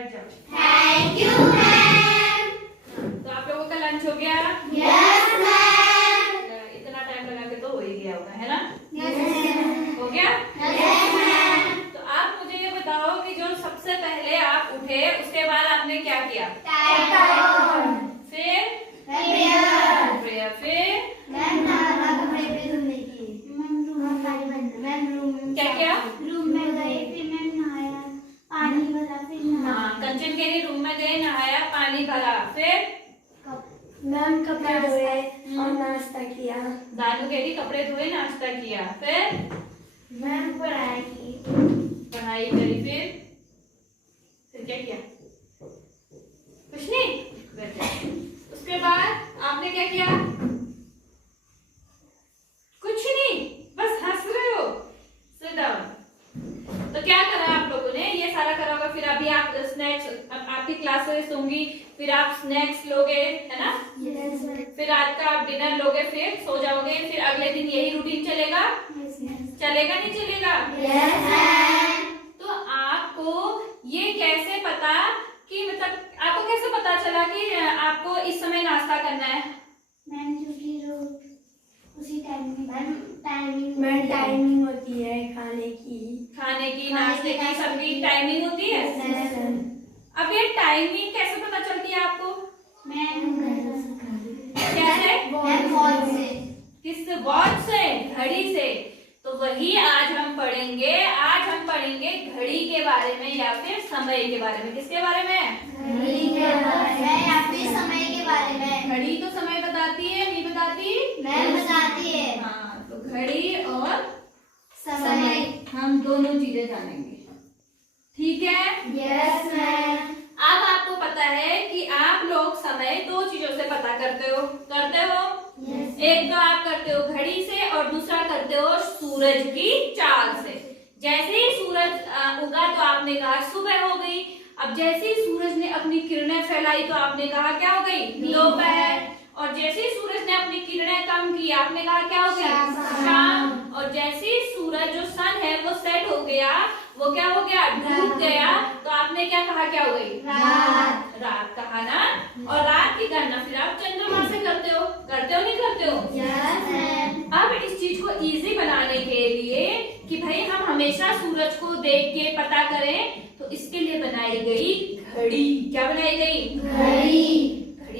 बैठ जाओ। Thank you ma'am. तो आप लोगों का लंच हो गया? Yes ma'am. इतना टाइम लगा के तो हो ही गया होगा, है ना? Yes ma'am. हो गया? Yes ma'am. तो आप मुझे ये बताओ कि जो सबसे पहले आप उठे उसके बाद आपने क्या किया? टाइम। फिर प्रेयर। प्रेयर, फिर मैम नहा कपड़े पे धुलने की। मैम रूम में क्या किया? रूम में गए, फिर मैम नहाया, पानी भरा, फिर नहा। हाँ, कंचन के रूम में गए, नहाया, पानी भरा, फिर मैम कपड़े धोए और नाश्ता किया। दादू कह कपड़े धोए, नाश्ता किया, फिर मैम पढ़ाई की। पढ़ाई करी, फिर क्या किया? कुछ नहीं। बैठ जाओ। उसके बाद आपने क्या किया? कुछ नहीं, बस हंस रहे हो। Sit down. तो क्या करा आप लोगों ने? ये सारा करा होगा। फिर अभी आप स्नैक्स, आपकी क्लासेस होंगी, फिर आप स्नैक्स लोगे, है ना? Yes ma'am. फिर रात का आप डिनर लोगे, फिर सो जाओगे, फिर अगले दिन यही रूटीन चलेगा? चलेगा नहीं चलेगा? Yes ma'am. तो आपको ये कैसे पता कि मतलब आपको कैसे पता चला कि आपको इस समय नाश्ता करना है? मैम क्योंकि रोज उसी टाइमिंग होती है खाने की, नाश्ते की, सबकी टाइमिंग होती है। अब ये टाइमिंग कैसे पता चलती है आपको? कैसे? किससे? वॉच से, घड़ी से। तो वही आज हम पढ़ेंगे। आज हम पढ़ेंगे घड़ी के बारे में या फिर समय के बारे में। किसके बारे में? घड़ी के बारे में या फिर समय के बारे में। घड़ी तो समय बताती है, नहीं बताती? मैम बताती है। हाँ, तो घड़ी और समय हम दोनों चीजें जानेंगे। ठीक है? Yes ma'am. अब आपको पता है कि आप लोग समय दो चीजों से पता करते हो। एक तो आप करते हो घड़ी से और दूसरा करते हो सूरज की चाल से। जैसे ही सूरज उगा तो आपने कहा सुबह हो गई। अब जैसे ही सूरज ने अपनी किरणें फैलाई तो आपने कहा क्या हो गई? दोपहर। और जैसे ही सूरज ने अपनी किरणें कम की आपने कहा क्या हो गई? शाम। और जैसे ही सूरज जो सन है वो सेट हो गया, वो क्या हो गया? डूब गया, तो आपने क्या कहा? क्या हो गई? रात कहा ना। और रात की गणना फिर आप चंद्रमा से करते हो नहीं करते हो? Yes ma'am. अब इस चीज को इजी बनाने के लिए कि भाई हम हमेशा सूरज को देख के पता करें, तो इसके लिए बनाई गई घड़ी। क्या बनाई गई? घड़ी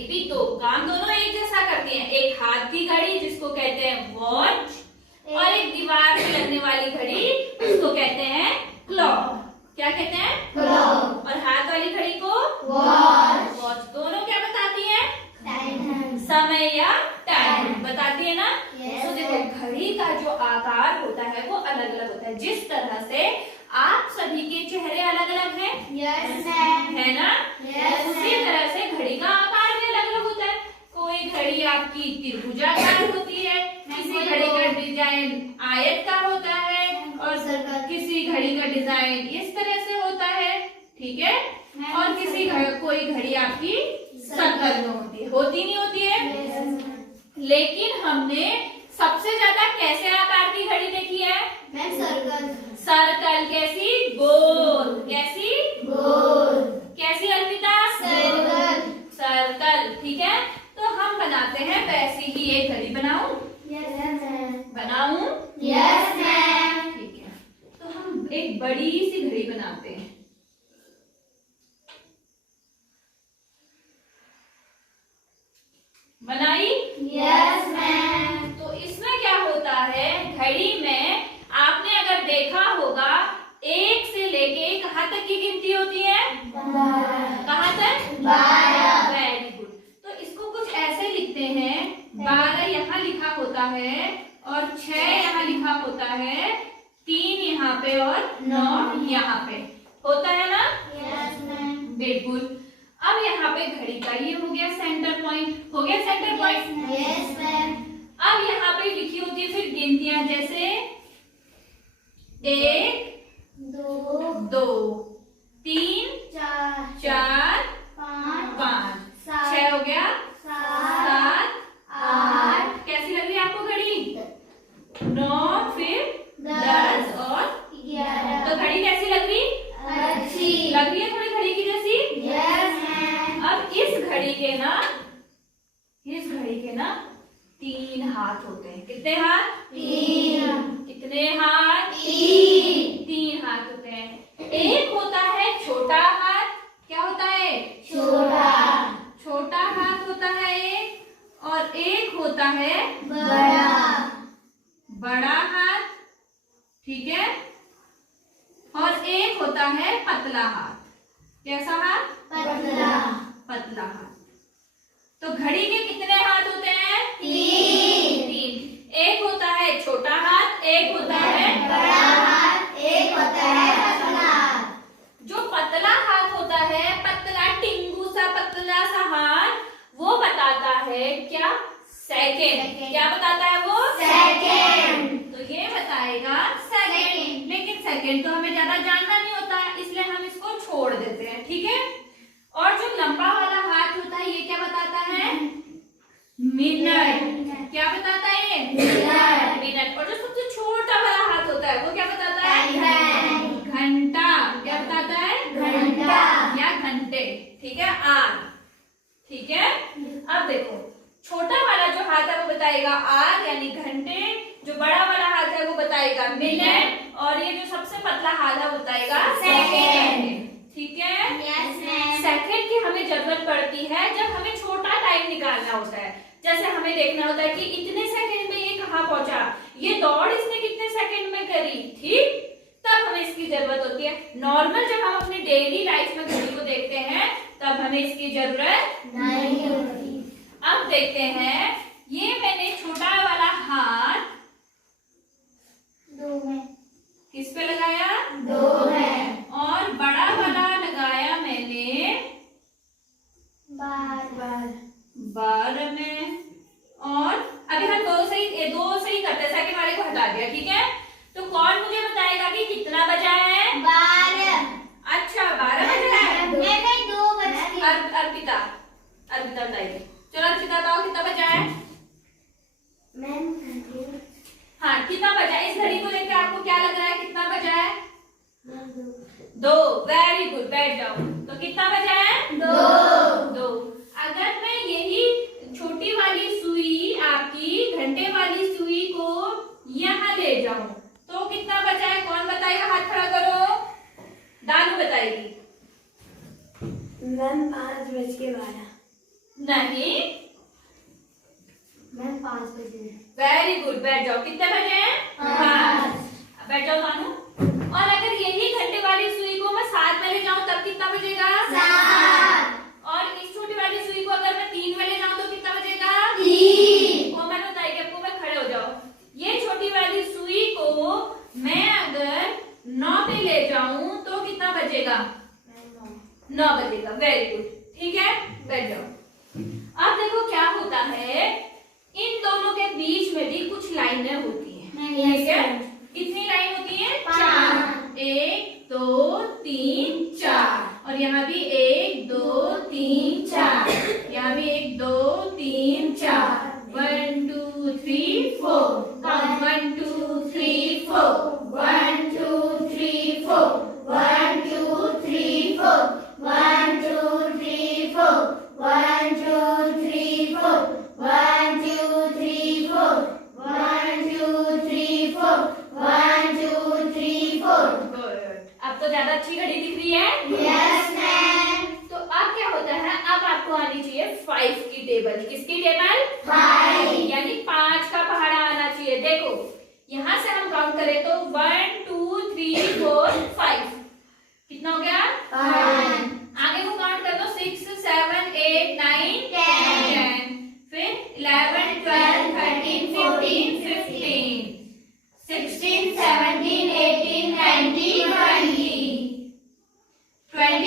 भी तो काम दोनों एक जैसा करती हैं। एक हाथ की घड़ी जिसको कहते हैं वॉच, और एक दीवार पे लगने वाली घड़ी उसको कहते हैं क्लॉक। क्या कहते हैं? क्लॉक। और हाथ वाली घड़ी को वॉच। दोनों क्या बताती है? टाइम। समय या टाइम बताती है ना। Yes, तो देखो घड़ी का जो आकार होता है वो अलग अलग होता है। जिस तरह से आप सभी के चेहरे अलग अलग हैं, यस मैम। है ना? Yes, उसी ma'am. तरह से घड़ी का आकार भी अलग अलग होता है। कोई घड़ी आपकी त्रिभुजाकार होती है, किसी घड़ी का डिजाइन आयत का होता है, और किसी घड़ी का डिजाइन इस तरह से होता है। ठीक है? और किसी कोई घड़ी आपकी सर्कल में होती नहीं होती है। लेकिन हमने सबसे ज्यादा कैसे आकार की घड़ी देखी है? Ma'am circle. कैसी? गोल। कैसी? गोल। कैसी अर्पिता? सर्कल। ठीक है? तो हम बनाते हैं वैसी ही एक घड़ी। बनाऊं? बनाऊं? Yes ma'am. ठीक है, तो हम एक बड़ी सी घड़ी बनाते हैं। बनाई? Yes ma'am. तो इसमें क्या होता है? घड़ी में आपने अगर देखा होगा 1 से लेके कहाँ तक की गिनती होती है? 12। कहाँ तक? 12। Very good. तो इसको कुछ ऐसे लिखते हैं, 12 यहाँ लिखा होता है और 6 यहाँ लिखा होता है, 3 यहाँ पे और 9 यहाँ पे होता है ना? Yes ma'am. बिल्कुल। अब यहाँ पे घड़ी का ये हो गया सेंटर पॉइंट। हो गया सेंटर पॉइंट? Yes ma'am. अब यहाँ पे लिखी होती है फिर गिनतियां, जैसे 1 2 3 4 5 6 हो गया, 7 8। कैसी लग रही है आपको घड़ी? 9 फिर 10 और 11। तो घड़ी कैसी लग रही? अच्छी लग रही है थोड़ी घड़ी की जैसी? करते हैं। एक होता है छोटा हाथ, क्या होता है? छोटा हाथ होता है एक, और एक होता है बड़ा हाथ, ठीक है। और एक होता है पतला हाथ। कैसा हाथ? पतला हाथ। तो घड़ी के कितने हाथ होते हैं? 3। एक होता है छोटा हाथ, एक होता है जो पतला हाथ होता है, पतला टिंगू सा पतला सा हाथ, वो बताता है क्या? सेकेंड। क्या बताता है वो? तो ये बताएगा सेकेंड। लेकिन सेकेंड तो हमें ज्यादा जानना नहीं होता, इसलिए हम इसको छोड़ देते हैं, ठीक है। और जो लंबा वाला हाथ होता है ये क्या बताता है? मिनट। क्या बताता है? मिनट। और जो सबसे छोटा वाला हाथ होता है वो क्या बताता है? घंटा। क्या बताता है? या घंटे, ठीक है। आर, ठीक है। अब देखो, छोटा वाला जो हाथ है वो बताएगा आर यानी घंटे, जो बड़ा वाला हाथ है वो बताएगा मिनट, और ये जो सबसे पतला हाथ है वो बताएगा सेकेंड, ठीक है। सेकेंड की हमें जरूरत पड़ती है जब हमें छोटा टाइम निकालना होता है। जैसे हमें देखना होता है कि इतने सेकंड में ये कहाँ पहुंचा, ये दौड़ इसने कितने सेकंड में करी, ठीक। तब हमें इसकी जरूरत होती है। नॉर्मल जब हम अपने डेली लाइफ में घड़ी को देखते हैं तब हमें इसकी जरूरत नहीं होती। अब देखते हैं, ये मैंने छोटा वाला हाथ 2 है, किस पे लगाया? 2 है, और बड़ा वाला लगाया मैंने 12 में। और अभी हम दो से ही करते हैं, सेकंड वाले को हटा दिया, ठीक है। तो कौन मुझे बताएगा कि कितना बजा है? 12। अच्छा 12 बजा है। नहीं 2 बज गए। अर्पिता बताइए। चलो अर्पिता बताओ कितना बजा है? हाँ कितना बजा है? इस घड़ी को लेकर आपको क्या लग रहा है, कितना बजा है? 2। वेरी गुड, बैठ जाओ। तो कितना बजा है? 2। अगर मैं यही छोटी वाली सुई, आपकी घंटे वाली सुई को यहाँ ले जाऊं तो कितना बचा है? कौन बताएगा? हाथ खड़ा करो। दानू बताएगी। मैम 5:12। नहीं, मैम 5 बजे। वेरी गुड, बैठ जाओ। कितने बजे हैं? 5। बैठ जाओ दानू। और अगर यही घंटे वाली सुई को मैं 7 में ले जाऊं तब कितना बजेगा? 7। और इस छोटी वाली सुई को अगर मैं 3 में ले जाऊं तो कितना बजेगा? 3। कोमल बताएगी आपको। मैं खड़े हो जाओ। ये छोटी वाली सुई को मैं अगर 9 पे ले जाऊं तो कितना बजेगा? 9 बजेगा। वेरी गुड, ठीक है, बैठ जाओ। अब देखो क्या होता है, इन दोनों के बीच में भी कुछ लाइनें होती हैं, ठीक है। कितनी लाइन होती है? 4। 1 2 3 4। और यहाँ भी 1 2 3 4। यहाँ भी 1 2 3 4। 1 2 3 4। 1 2 3 4। 1 2 3 4। 1 2 3 4। 1 2 3 4। 1 2 3 4। 1 2 3 4। 1 2 3 4। 1 2 3 4। गुड। अब तो ज्यादा अच्छी घड़ी दिख रही है। Yes ma'am. तो अब क्या होता है, अब आपको आनी चाहिए 5 की टेबल। किसकी टेबल? 5। यानी 5 का पहाड़ा आना चाहिए। देखो यहां से हम काउंट करें तो 1 2 3 4 5। कितना हो गया? 5। आगे को काउंट कर दो 6 7 8 9 10। फिर 11 12 13 14 15 16 17 18 19 20 25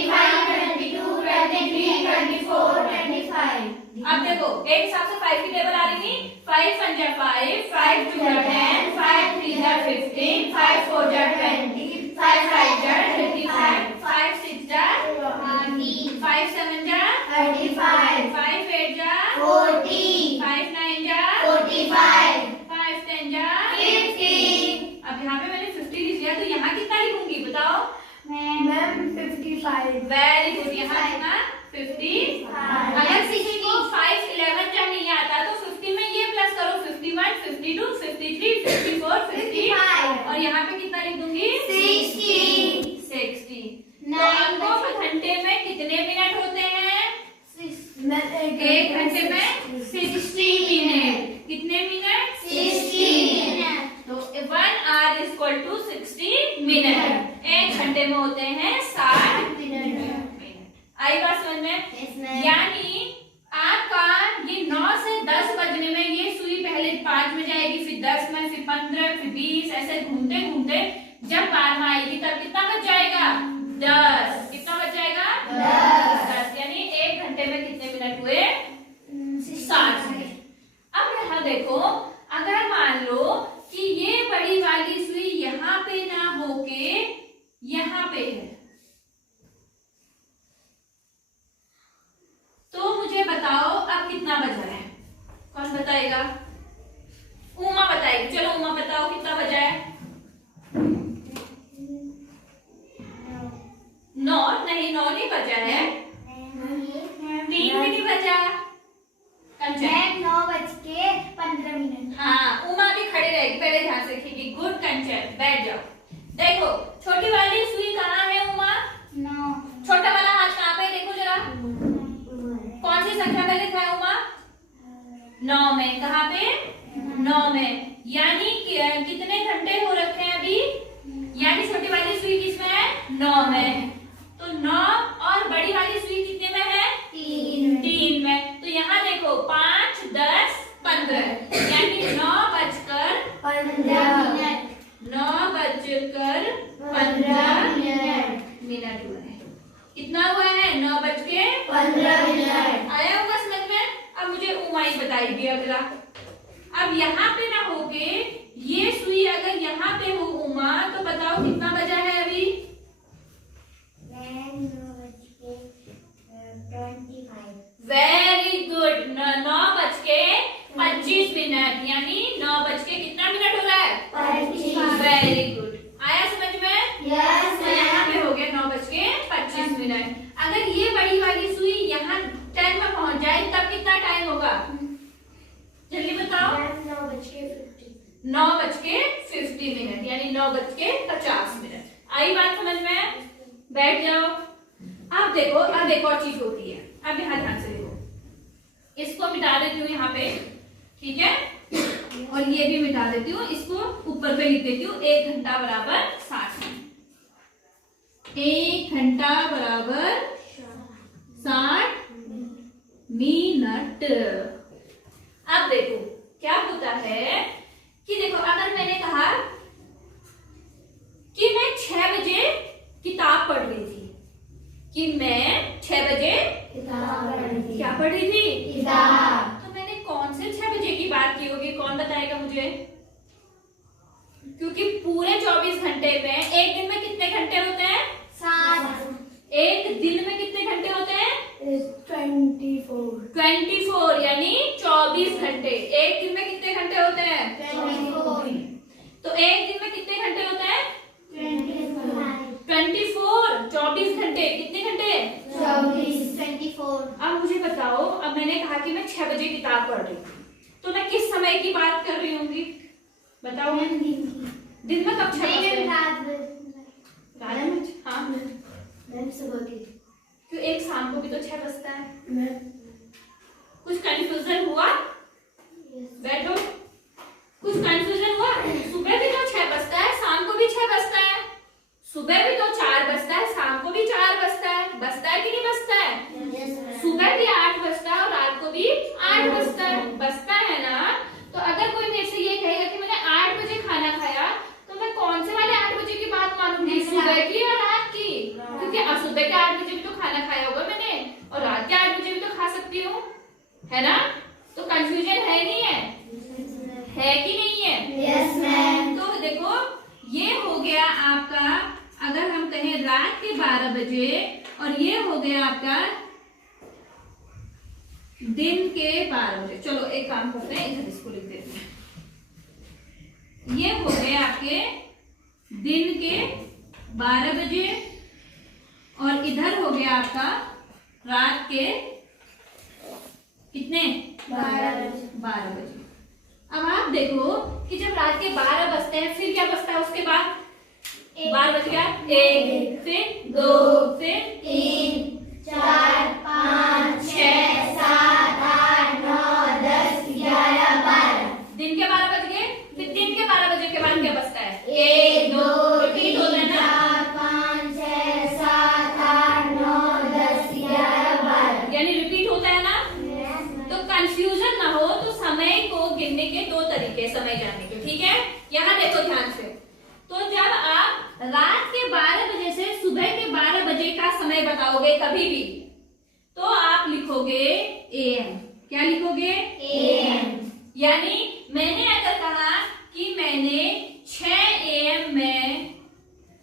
22 23 24 25। अब देखो एक हिसाब से 5 की टेबल आ रही थी। 5 1 जा 5, 5 2 जा 10, 5 3 जा 15, 5 4 जा 20, 5 5 जा 25, 5 6 जा 5 7 जा 35, 5 8 जा 40, 5 9 जा 45, 5 10 जा 50। अब यहाँ पे मैंने 50 लिख लिया, तो यहाँ कितना लिखूंगी बताओ? मैम 55। वेरी गुड, यहाँ कितना? 50। अगर किसी को 5 11 जा नहीं आता तो 50 में ये प्लस करो 51 52 53 54 50 और यहाँ पे कितना लिख दूंगी? 60। होते हैं 60 मिनट। आई बात समझ में? Yes, ma'am. यानी आपका ये 9 से 10 बजने में ये सुई पहले 5 में जाएगी, फिर 10 में, फिर 15, फिर 20, ऐसे घूमते घूमते जब 12 आएगी तब कितना बच जाएगा? 10। कितना बच जाएगा? 10। यानी 1 घंटे में कितने मिनट हुए? 60 मिनट। अब यहाँ देखो, अगर मान लो कि ये बड़ी वाली सुई यहाँ पे ना होके यहाँ पे है, तो मुझे बताओ अब कितना बजा है? कौन बताएगा? उमा बताएगी। चलो उमा बताओ कितना बजा है? 9 नहीं बजा है, 3 भी नहीं बजा। कंचन 9:15। हाँ, उमा भी खड़े रहेगी, पहले ध्यान से देखिएगी। गुड कंचन, बैठ जाओ। देखो छोटी वाली सुई कहाँ है उमा? 9। छोटा वाला हाथ कहाँ पे? देखो जरा, कौन सी संख्या में लिखा है उमा? 9 में। कहाँ पे? 9 में। यानी कितने घंटे हो रखे हैं अभी? यानी छोटी वाली सुई किसमें है? 9 में। तो 9 और बड़ी वाली सुई कितने में है? 3 में। तो यहाँ देखो 5, 10, 15, यानी 9:15 मिनट हुए हैं। कितना हुआ है? 9:15। आया होगा समझ में? अब मुझे उमाई बताएगी अगला। अब यहाँ पे ना होके ये सुई अगर यहाँ पे हो उमा, तो बताओ कितना बजा है अभी? 9:25। Very good. 9:25, यानी 9 कितना मिनट हो रहा है? 25। Very good. आया समझ में? Yes, तो यहाँ पे हो गया 9:25। अगर ये बड़ी वाली सुई यहाँ 10 में पहुंच जाए तब कितना टाइम होगा? जल्दी बताओ। 9:50, यानी 9:50। आई बात समझ में? बैठ जाओ। अब देखो, अब एक और चीज होती है। अब यहाँ ध्यान से देखो, इसको मिटा देती हूँ यहाँ पे, ठीक है? और ये भी मिटा देती हूँ, इसको ऊपर पे लिख देती हूँ। 1 घंटा बराबर 60 मिनट। 1 घंटा बराबर 60 मिनट। अब देखो क्या होता है कि देखो, अगर मैंने कहा कि मैं 6 बजे किताब पढ़ रही थी, कि मैं 6 बजे क्या पढ़ रही थी? किताब। तो मैंने कौन से 6 बजे की बात की होगी? कौन बताएगा मुझे? क्योंकि पूरे 24 घंटे में एक दिन में कितने घंटे होते हैं? 7। एक दिन में कितने घंटे होते हैं? 24। यानी 24 घंटे। एक दिन में कितने घंटे होते हैं? 24। तो एक दिन में कितने घंटे होते हैं? 25। 24 घंटे। कितने घंटे? 24। अब मुझे बताओ, अब मैंने कहा कि मैं 6 बजे किताब पढ़ रही हूँ, तो मैं किस समय की बात कर रही होंगी? बताओ। दिन में कब 6 बजे? हाँ, क्यों? एक शाम को भी तो 6 बजता है। कुछ कंफ्यूजन हुआ? बैठो। कुछ कंफ्यूजन हुआ? सुबह भी तो 6 बजता है, शाम को भी 6 बजता है। सुबह भी तो 4 बजता है, शाम को भी 4 बजता है। बजता है कि नहीं बजता है? सुबह भी 8 बजता है और रात को भी 8 बजता है। बजता है ना? तो अगर कोई मेरे से ये कहेगा कि मैंने 8 बजे खाना खाया, तो मैं कौन से वाले 8 बजे की बात मानूंगी? सुबह की और रात की? क्योंकि अब सुबह के 8 बजे भी तो खाना खाया होगा मैंने, और रात के 8 बजे भी तो खा सकती हूँ, है ना? तो कंफ्यूजन है नहीं है? है कि नहीं है? Yes, ma'am. तो देखो, ये हो गया आपका, अगर हम कहें रात के 12 बजे, और ये हो गया आपका दिन के 12 बजे। चलो एक काम करते हैं, इधर इसको लिख देते हैं। ये हो गए आपके दिन के 12 बजे, और इधर हो गया आपका रात के कितने? 12 बजे। अब आप देखो कि जब रात के 12 बजते हैं, फिर क्या बजता है उसके बाद? 12 बज गया, 1, फिर 2, फिर 3, 4, 5, 6, 7, 8, 9, 10, 11, 12। दिन के 12 बज गए, फिर दिन के 12 बजे के बाद क्या बजता है? 1, 2, रिपीट होता है ना? 4, 5, 6, समय जानने के। ठीक है, यहाँ देखो ध्यान से। तो जब आप रात के 12 बजे से सुबह के 12 बजे का समय बताओगे कभी भी, तो आप लिखोगे AM। क्या लिखोगे? AM। यानी मैंने अगर कहा कि मैंने 6 AM में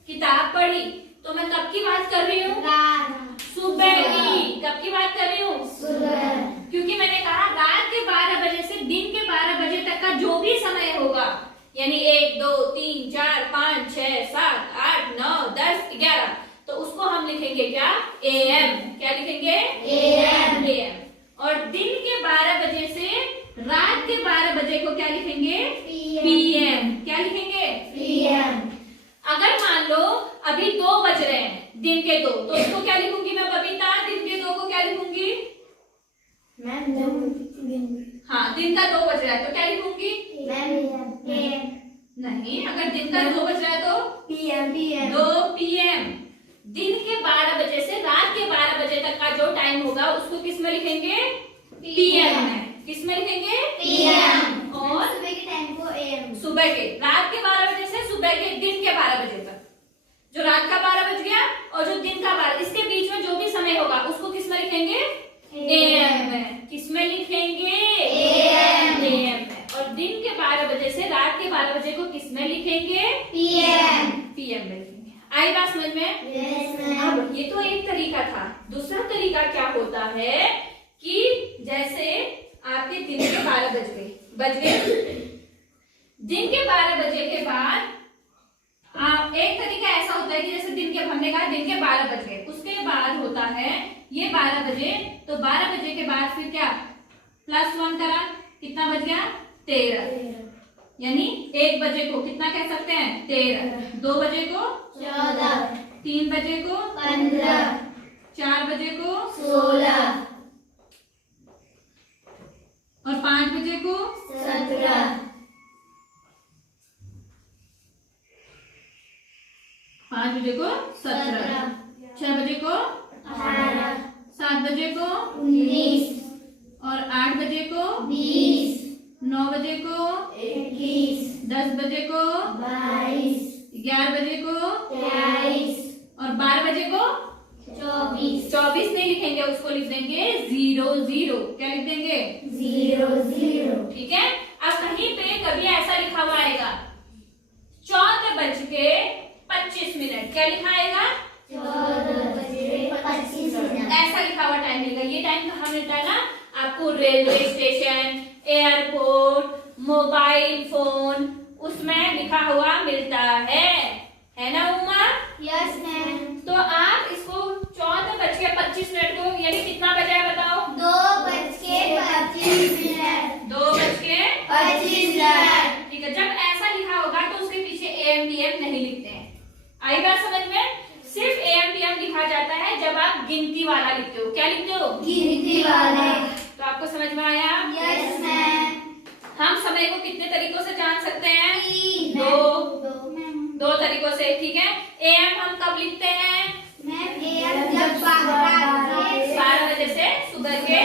किताब पढ़ी, तो मैं कब की बात कर रही हूँ? सुबह की। कब की बात कर रही हूँ? सुबह। क्योंकि मैंने कहा रात के 12 बजे से दिन के 12 बजे तक का जो भी समय होगा, यानी 1 2 3 4 5 6 7 8 9 10 11, तो उसको हम लिखेंगे क्या? AM। क्या लिखेंगे? AM। और दिन के 12 बजे से रात के 12 बजे को क्या लिखेंगे? PM। क्या लिखेंगे? PM। अगर मान लो अभी 2 बज रहे हैं, दिन के 2, तो इसको क्या लिखूंगी मैं बबीता? दिन के 2 को क्या लिखूंगी? हाँ, दिन का 2 बज रहा है तो क्या लिखूंगी? नहीं, अगर दिन का 2 बज रहा है तो PM। 2 PM। दिन के 12 बजे से रात के 12 बजे तक का जो टाइम होगा उसको किस में लिखेंगे? PM में। किस में लिखेंगे? PM। और सुबह के टाइम को AM। सुबह के, रात के 12 बजे से सुबह के दिन के 12 बजे तक, जो रात का 12 बज गया और जो दिन का 12, इसके बीच में जो भी समय होगा उसको किस में लिखेंगे? AM में। किस में लिखेंगे? AM में। और दिन के 12 बजे से रात के 12 बजे को किस में लिखेंगे? PM में लिखेंगे। आई बात समझ में? अब ये तो एक तरीका था। दूसरा तरीका क्या होता है कि जैसे आपके दिन के 12 बज गए, दिन के 12 बजे के बाद आप, एक तरीका ऐसा होता है कि जैसे दिन के, हमने कहा दिन के 12 बज गए, उसके बाद होता है ये 12 बजे, तो 12 बजे के बाद फिर क्या? +1 करा, कितना बज गया? 13। यानी 1 बजे को कितना कह सकते हैं? 13। 2 बजे को 14। 3 बजे को 15। 4 बजे को 16। और 5 बजे को 17। 5 बजे को 17। 6 बजे को 18। 7 बजे को 19। और 8 बजे को 20। 9 बजे को 21। 10 बजे को 22। 11 बजे को 23। और 12 बजे को 24। 24 नहीं लिखेंगे, उसको लिख देंगे 00। क्या लिख देंगे? 00। ठीक है। अब कहीं पे कभी ऐसा लिखा हुआ आएगा 14:25। क्या लिखा आएगा? 14:25। ऐसा लिखा हुआ टाइम मिलेगा। ये टाइम कहाँ मिलता है ना? आपको railway station, airport, mobile phone, उसमें लिखा हुआ मिलता है ना उमा? Yes ma'am. तो आप इसको 14:25 को, यानी कितना बजा है बताओ? 2:25। 2:25। ठीक है। जब ऐसा लिखा होगा तो उसके पीछे AM PM नहीं लिखते हैं। आई बात समझ में? सिर्फ AM PM लिखा जाता है जब आप गिनती वाला लिखते हो। क्या लिखते हो? गिनती वाला। तो आपको समझ में आया? Yes ma'am. हम समय को कितने तरीकों से जान सकते हैं? 3। 2 तरीकों से। ठीक है। AM हम कब लिखते हैं? मैम AM जब 12 बजे से सुबह के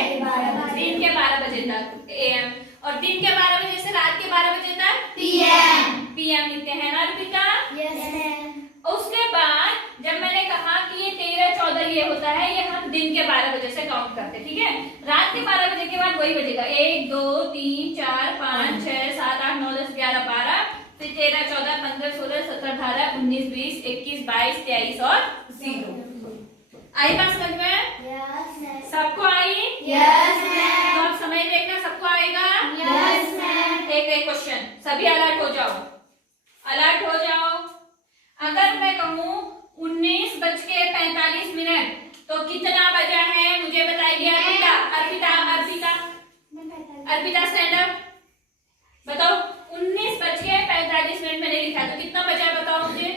दिन के 12 बजे तक AM, और दिन के 12 बजे से रात के 12 बजे तक PM लिखते हैं ना अर्पिता? Yes ma'am. उसके बाद जब मैंने कहा कि ये 13 14 ये होता है, ये हम दिन के 12 बजे से काउंट करते हैं। ठीक है। रात के 12 बजे के बाद वही बजेगा 1 2 3 4 5 6 7 8 9 10 11 12, फिर 13 14 15 16 17 18 19 20 21 22 23 और 0। आई बात समझ में? Yes ma'am. सबको आई? यस तो मैम। अब समय देखना, सबको आएगा? Yes ma'am. एक क्वेश्चन, सभी अलर्ट हो जाओ, अलर्ट हो जाओ। अगर मैं कहूँ 19:45 तो कितना बजा है मुझे बताइए अर्पिता? अर्पिता स्टैंड अप, बताओ। 19:45 मैंने लिखा तो कितना बजा बताओ मुझे,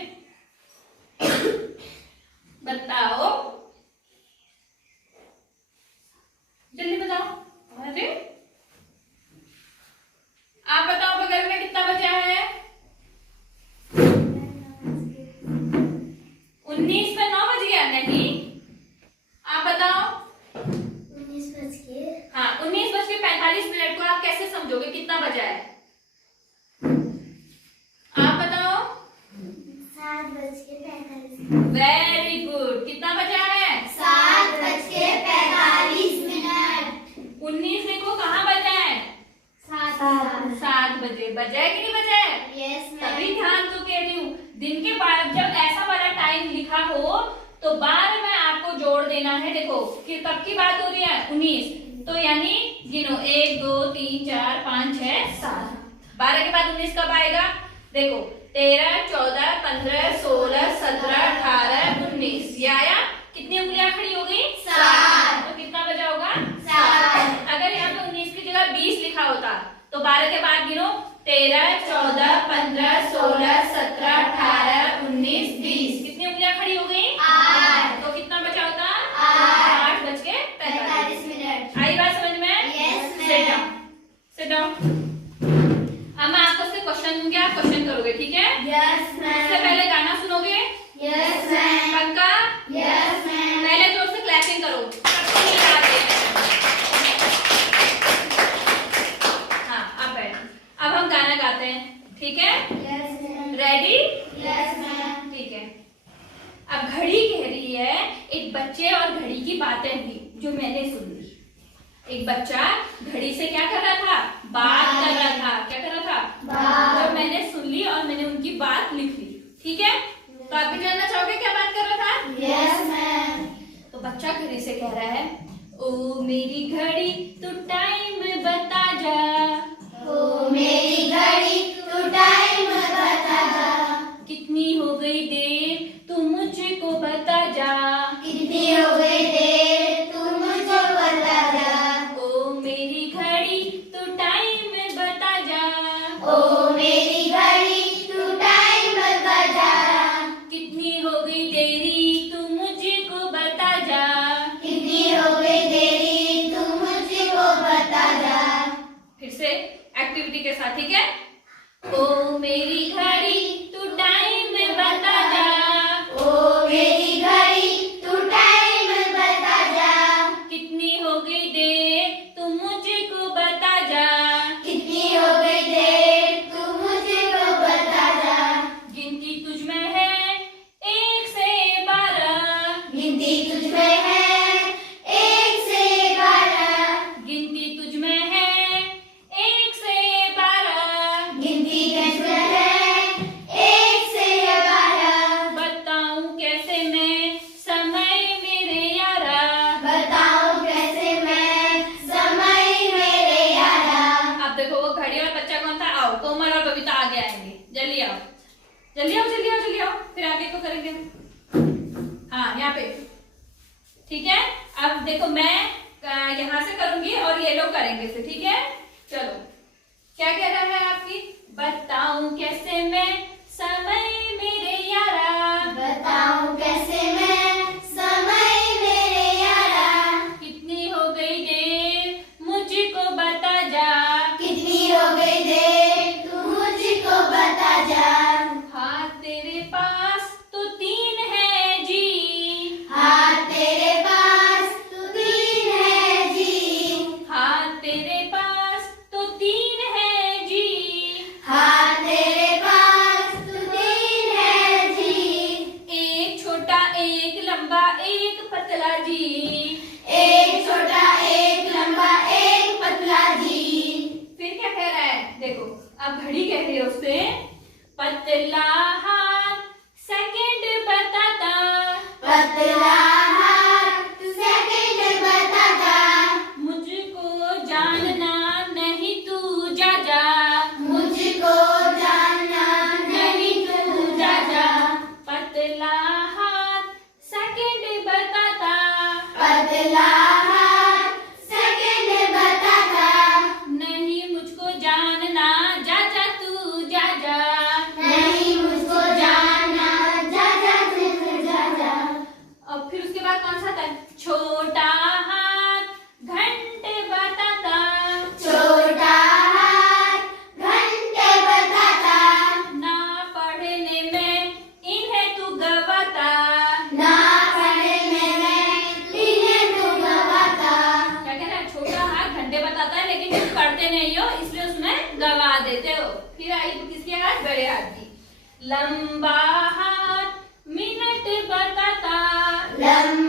बताओ जल्दी बताओ। अरे आप बताओ बगल में कितना बजा है? 19 में 9 बज गया? नहीं, आप बताओ। 19 बज के। हाँ, 19:45 को आप कैसे समझोगे कितना बजा है? Very good. कितना बचा है? 7:45। 19 देखो कहाँ बजा है? 7 बजे। बजा है कि नहीं बजा है? यस तभी ध्यान तो कह रही हूँ। दिन के 12 जब ऐसा वाला टाइम लिखा हो तो 12 में आपको जोड़ देना है। देखो कि कब की बात हो रही है? 19। तो यानी गिनो 1 2 3 4 5 6 7। 12 के बाद 19 कब आएगा? देखो 13 14 15 16 17 18 19। ये आया। कितनी उंगलियां खड़ी हो गई? 7। तो कितना बजा होगा? 7। अगर यहाँ पे 19 की जगह 20 लिखा होता तो 12 के बाद गिनो 13 14 15 16 17 18 19 20। कितनी उंगलियां खड़ी हो गई? 8। तो कितना बचा होता? 45 मिनट। आई बात समझ में? Yes, Sit ma'am. down. Sit down. अब मैं आपको से क्वेश्चन दूंगी, आप क्वेश्चन करोगे, ठीक है? यस इससे मैम। पहले गाना सुनोगे? Yes ma'am. पक्का? Yes ma'am. पहले जोर से क्लैपिंग करो। सबको मिल जाते हैं। हाँ, अब बैठो। अब हम गाना गाते हैं, ठीक है? Yes ma'am. Ready? Yes ma'am. ठीक है। अब घड़ी कह रही है एक बच्चे और घड़ी की बातें हुई जो मैंने सुन ली। एक बच्चा घड़ी से क्या कर रहा था? बात कर रहा था। क्या कर रहा था? बात। जब मैंने सुन ली और मैंने उनकी बात लिख ली, ठीक है? तो आप भी जानना चाहोगे क्या बात कर रहा था? Yes ma'am. तो बच्चा घड़ी से कह रहा है, ओ मेरी घड़ी तू टाइम बता जा। ओ मेरी घड़ी तू टाइम बता जा। कितनी हो गई देर तू मुझको बता जा। कितनी हो गई देर तू मुझे बता जा। ओ मेरी घड़ी तू टाइम बता जा। ओ मेरी घड़ी तू टाइम बता जा। कितनी हो गई देरी तू मुझको बता जा। कितनी हो गई देरी तू मुझको बता जा। फिर से एक्टिविटी के साथ, ठीक है? ओ मेरी घड़ी तू टाइम बता जा। ओ मेरी घड़ी तू टाइम बता जा। कितनी हो गई देर तू मुझको बता जा। कितनी हो गई देर तू मुझको बता जा। गिनती तुझ में है 1 से 12। गिनती तुझ में है 1 से 12। गिनती तुझ में है 1 से 12। गिनती तुझ में है 1 से 12। बताऊं कैसे मैं समय मेरे यारा। बताओ कैसे मैं समय मेरे यारा। अब देखो वो घड़ी और बच्चा कौन था? आओ, कोमल और बबीता आगे आएंगे। जल्दी आओ, जल्दी आओ, जल्दी आओ, जल्दी आओ। फिर आगे को करेंगे। हाँ, यहाँ पे, ठीक है? अब देखो मैं यहाँ से करूंगी और ये लोग करेंगे फिर, ठीक है? चलो, क्या कह रहा है आपकी? बताऊं कैसे मैं समय मेरे यारा। बताओ कैसे मैं समय मेरे यारा। कितनी हो गई देर मुझको बता जा। कितनी हो गई देर तू मुझको बता जा। हाथ तेरे पास तो 3 है जी। हाथ तेरे पास तू 3 है जी। हाथ तेरे पास तो 3 है जी। हाथ तेरे पास तू 3 है जी। एक छोटा एक लंबा एक पतला जी। एक छोटा एक लंबा एक पतला जी। फिर क्या कह रहा है? देखो अब घड़ी कह रही है उससे, पतला हाथ सेकंड बताता। पतला हाथ सेकंड बताता। मुझको जानना नहीं तू जा जा। मुझको जानना नहीं तू जा जा। पतला हाथ सेकंड बताता। पतला हाथ सेकंड बताता। नहीं मुझको जानना जा जा तू जा जा। नहीं मुझको जानना जा जा तू जा जा। और फिर उसके बाद कौन सा था? छोटा हाथ घंटे बताता। छोटा हाथ घंटे बताता। ना पढ़ने में इन्हें तू गवाता। ना पढ़ने में इन्हें तू गवाता। क्या कह रहा है? छोटा हाथ घंटे बताता है लेकिन तुम पढ़ते नहीं हो इसलिए उसमें गवा देते हो। फिर आई किसकी हाथ? बड़े हाथ की। लंबा हाथ मिनट बता ब्रह्म